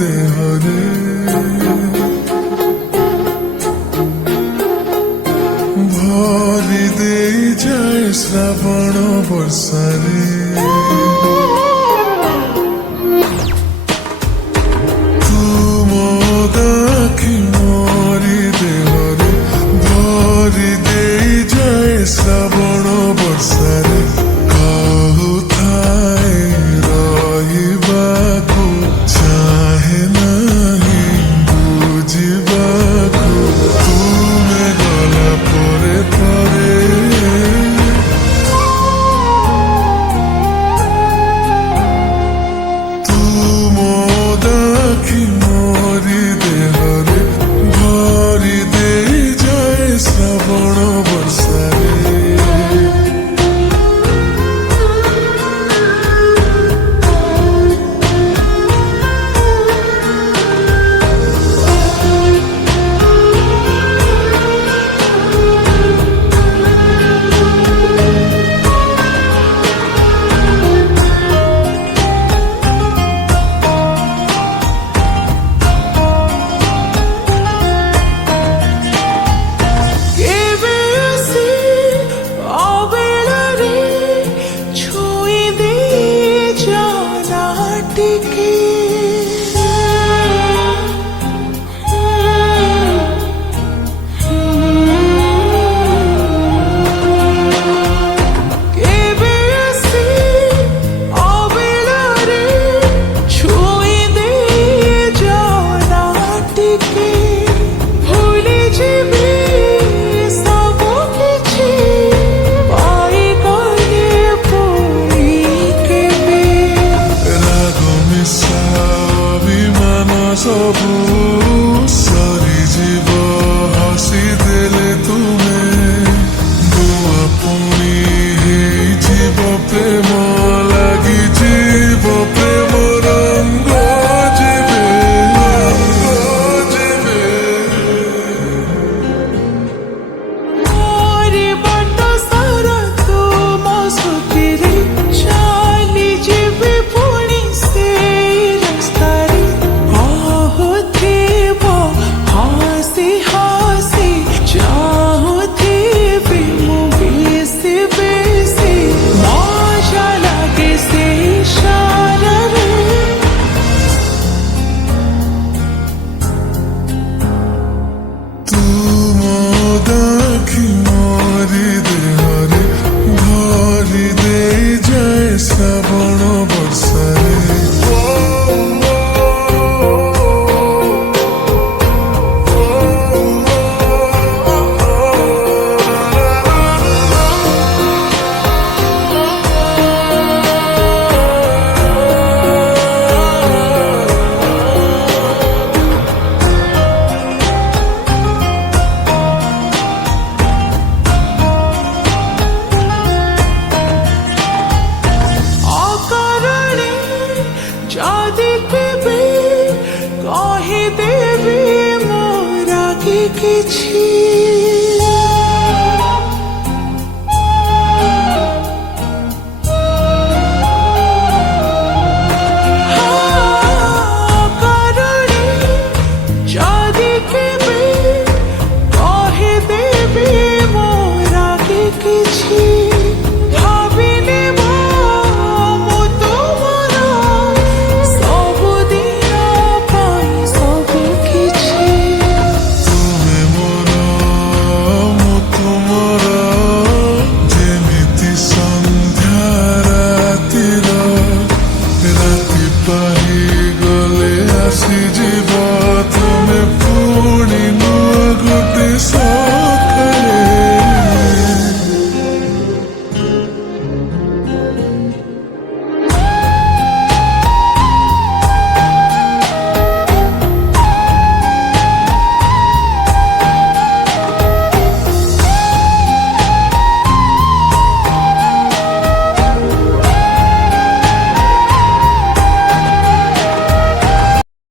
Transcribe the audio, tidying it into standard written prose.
ଦେହରେ ଭରି ଦେଇଯାଏ ଶ୍ରାବଣ ବର୍ଷାରେ ତୁମ ଆଖି ମୋରି ଦେହରେ ଭରି ଦେଇଯାଏ ଶ୍ରାବଣ ବର୍ଷାରେ କହୁଥାଏ ରହିବାକୁ ଚାହେଁ ନାହିଁ ବୁଝିବାକୁ ତୁମେ ଗଲା ପରେ ପରେ ତୁମ ଆଖି ମୋରି ଦେହରେ ଭରି ଦେଇଯାଏ ଶ୍ରାବଣ ବର୍ଷାରେ ସବୁ ସରିଯିବ ହସି ଦେଲେ ତୁମେ ଦୁଆ ପୁଣି ହେଇଯିବ ପ୍ରେମ ଲାଗିଯିବ ପ୍ରେମ ରଙ୍ଗ ଯେବେ ମୋରି ବାଟ ସାରା ତୁମ ସ୍ମୃତିରେ ଚାଲିଯିବି ପୁଣି ସେଇ ରାସ୍ତାରେ କହୁଥିବ ହସି ହସି ଚାହୁଁଥିବି ମୁଁ ବେଶୀ ବେଶୀ ମଜା ଲାଗେ ସେ ଇଶାରାରେ ତୁମ ଆଖି ମୋରି ଦେହରେ ଭରି ଦେଇଯାଏ ଶ୍ରାବଣ ବର୍ଷାରେ ଅକାରଣେ ଯଦି କେବେ କହିଦେବି ମୋ ରାଗି କିଛି ଅକାରଣେ ଯଦି କେବେ କହିଦେବି ମୋ ରାଗି କିଛି ଭାବିଲେ ମୁଁ ତୁମର ସବୁଦିନ ପାଇଁ ସବୁ କିଛି ତୁମେ ମୋର ମୁଁ ତୁମର ଯେମିତି ସନ୍ଧ୍ୟା ରାତିର ରାତି ପାହିଗଲେ ଆସିଯିବ ତୁମେ ପୁଣି ନୂଆ ଗୋଟେ